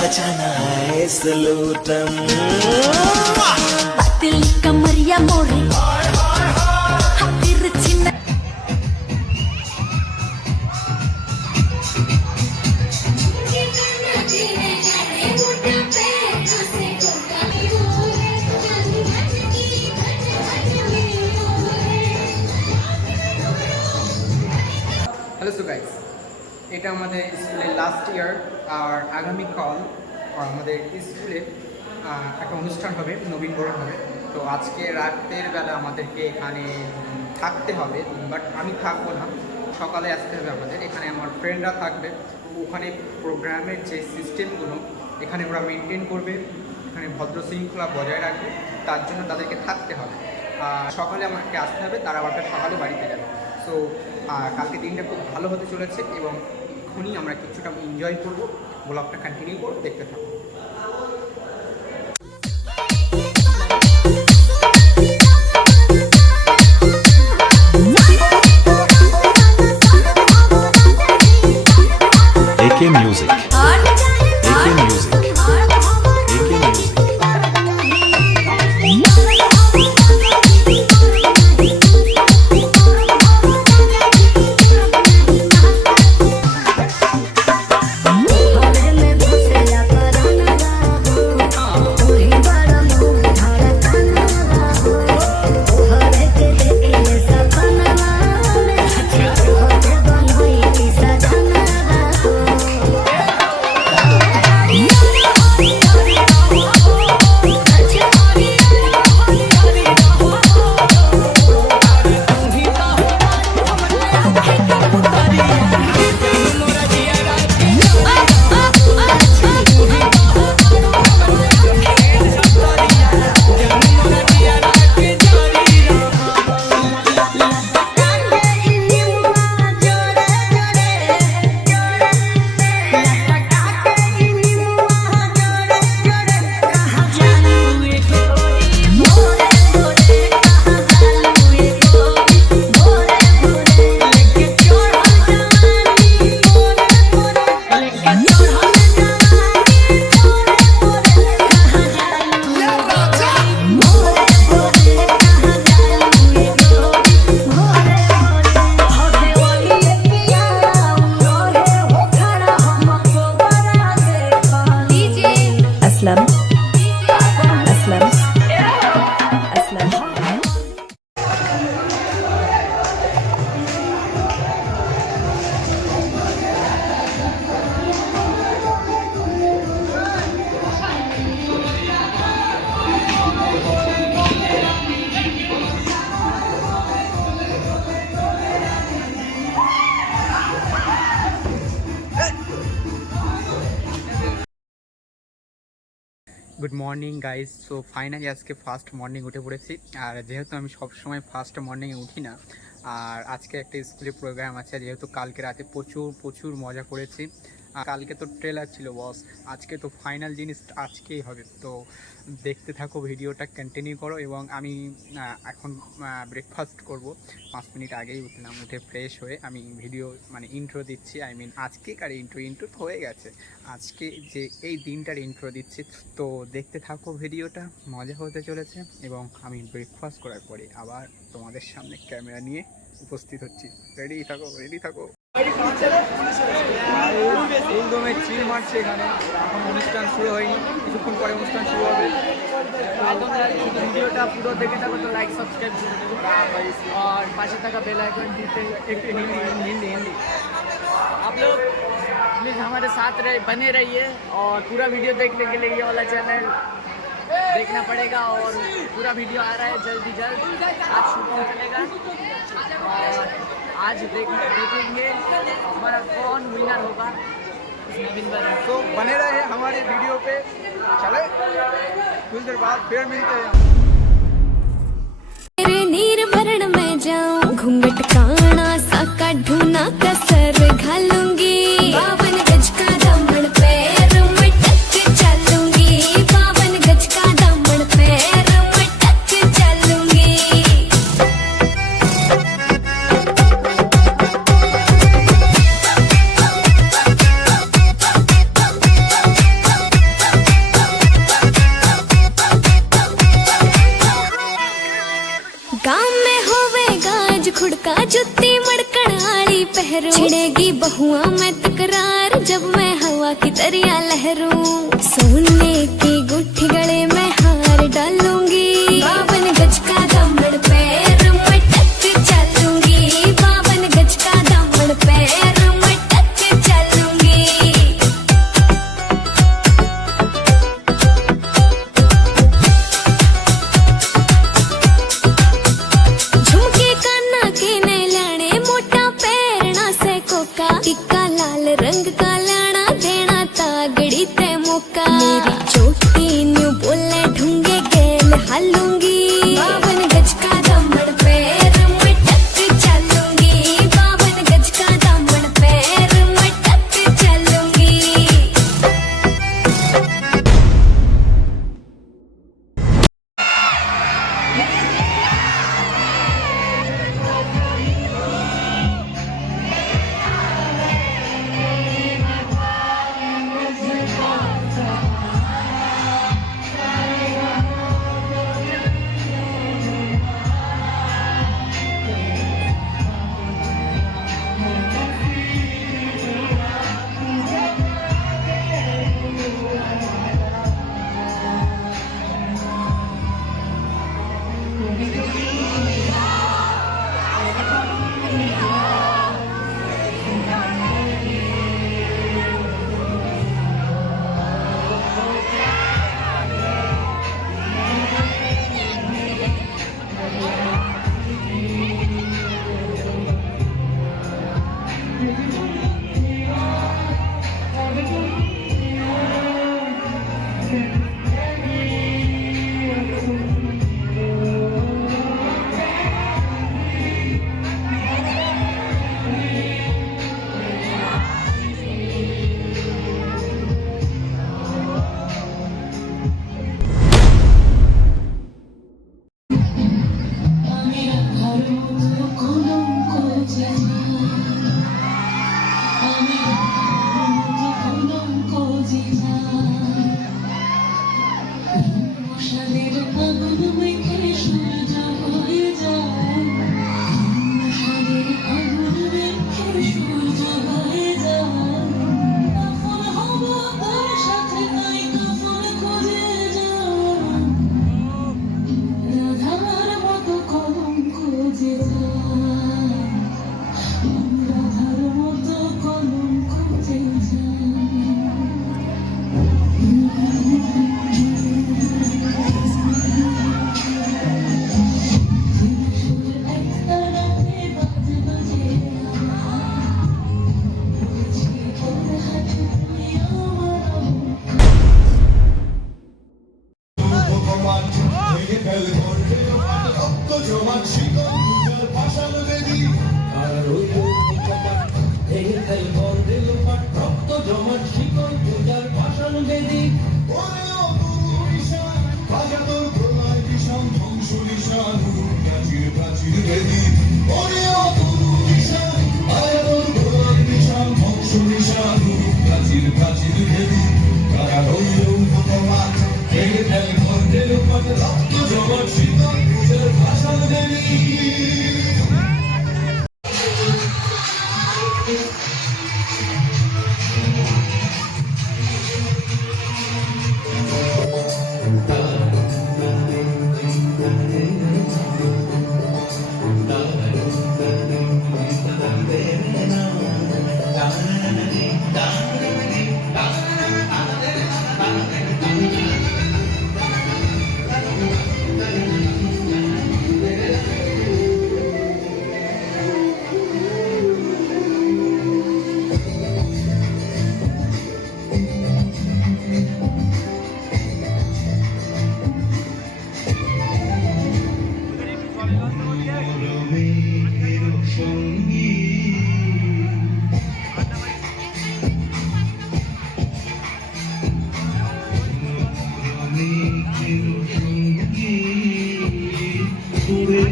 बचाना है सलूटम பத்தில் கமரியா மோரி அப்பிரு சின்ன हेलो सो गाइस এটা আমাদের স্কুলের লাস্ট ইয়ার আর আগামীকাল আমাদের স্কুলে একটা অনুষ্ঠান হবে নবীনবরণ হবে তো আজকে রাতের বেলা আমাদেরকে এখানে থাকতে হবে বাট আমি থাকবো না সকালে আসতে হবে আমাদের এখানে আমার ফ্রেন্ডরা থাকবে ওখানে প্রোগ্রামের যে সিস্টেমগুলো এখানে ওরা মেনটেন করবে এখানে ভদ্র শৃঙ্খলা বজায় রাখবে তার জন্য তাদেরকে থাকতে হবে সকালে আমাকে আসতে হবে তারা আবার সকালে বাড়িতে যাবে সো কালকে দিনটা খুব ভালো হতে চলেছে এবং এক্ষুনি আমরা কিছুটা এনজয় করবো ব্লগটা কন্টিনিউ করবো দেখতে থাকবো good morning guys so finally আজকে ফার্স্ট মর্নিং উঠে পড়েছি আর যেহেতু আমি সবসময় ফার্স্ট মর্নিংয়ে উঠি না আর আজকে একটা স্কুলে প্রোগ্রাম আছে যেহেতু কালকে রাতে প্রচুর প্রচুর মজা করেছি কালকে তো ট্রেলার ছিল বস আজকে তো ফাইনাল জিনিস আজকেই হবে তো দেখতে থাকো ভিডিওটা কন্টিনিউ করো এবং আমি এখন ব্রেকফাস্ট করব পাঁচ মিনিট আগেই উঠলাম উঠে ফ্রেশ হয়ে আমি ভিডিও মানে ইন্ট্রো দিচ্ছি আই মিন আজকে কার ইন্ট্রো ইন্ট্রো হয়ে গেছে আজকে যে এই দিনটার ইন্ট্রো দিচ্ছি তো দেখতে থাকো ভিডিওটা মজা হতে চলেছে এবং আমি ব্রেকফাস্ট করার পরে আবার তোমাদের সামনে ক্যামেরা নিয়ে উপস্থিত হচ্ছি রেডি থাকো রেডি থাকো এই দমে চিল মারছে এখানে এখন অনুষ্ঠান শুরু হয়নি কিছুক্ষণ পরে অনুষ্ঠান শুরু হবে ভিডিওটা পুরো দেখে থাকো তো লাইক সাবস্ক্রাইব করে দেবো আর পাশে থাকা বেল আইকন দিতে একটু হিন্दी हिंदी हिंदी आप लोग प्लीज़ हमारे साथ रहे बने रहिए और पूरा वीडियो देखने के लिए ये वाला चैनल देखना पड़ेगा और पूरा वीडियो आ रहा है जल्दी जल्द आज शूटिंग चलेगा और आज देख देखेंगे हमारा कौन विनर होगा तो बने रहे हमारे वीडियो पे चले कुछ देर बाद फिर मिलते हैं निर्भरण में जाऊं घूंघट काना सा काढू ना कसर घालूंगी તમ મે હોવે ગાજ ખુડકા ચુટ્ટી મડકણારી પહેરોડેગી બહુઆ મે તકરાર જબ મે હવા કે દરિયા લહેરો સુંને કે ગુઠ્ઠીગા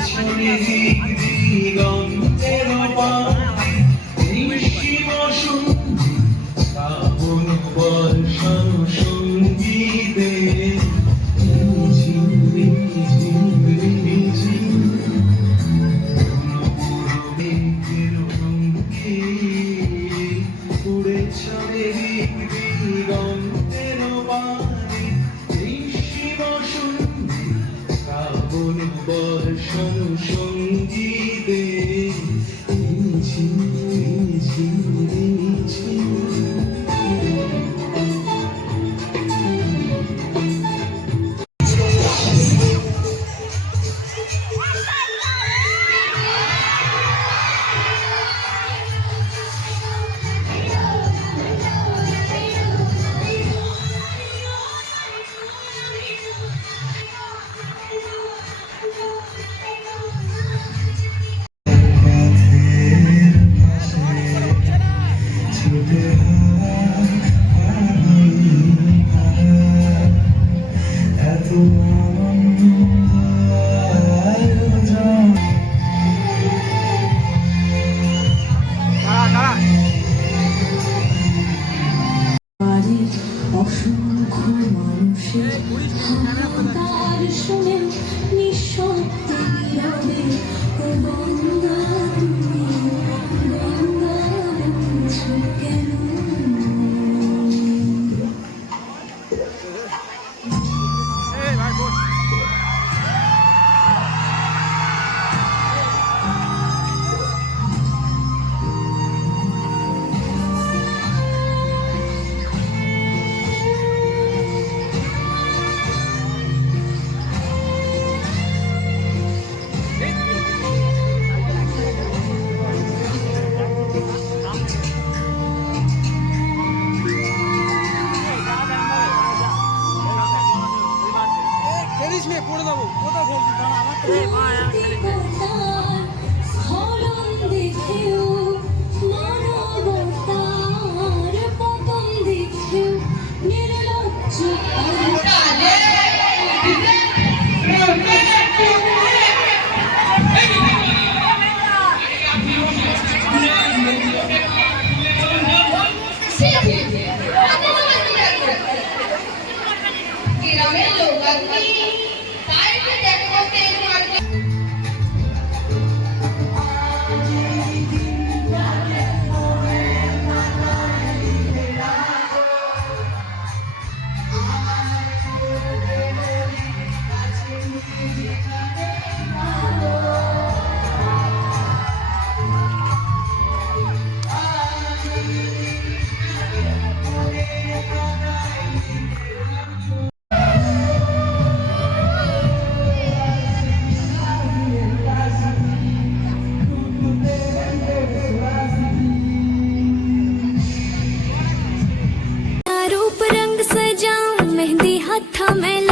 জীবন Thank you. হাত থামেল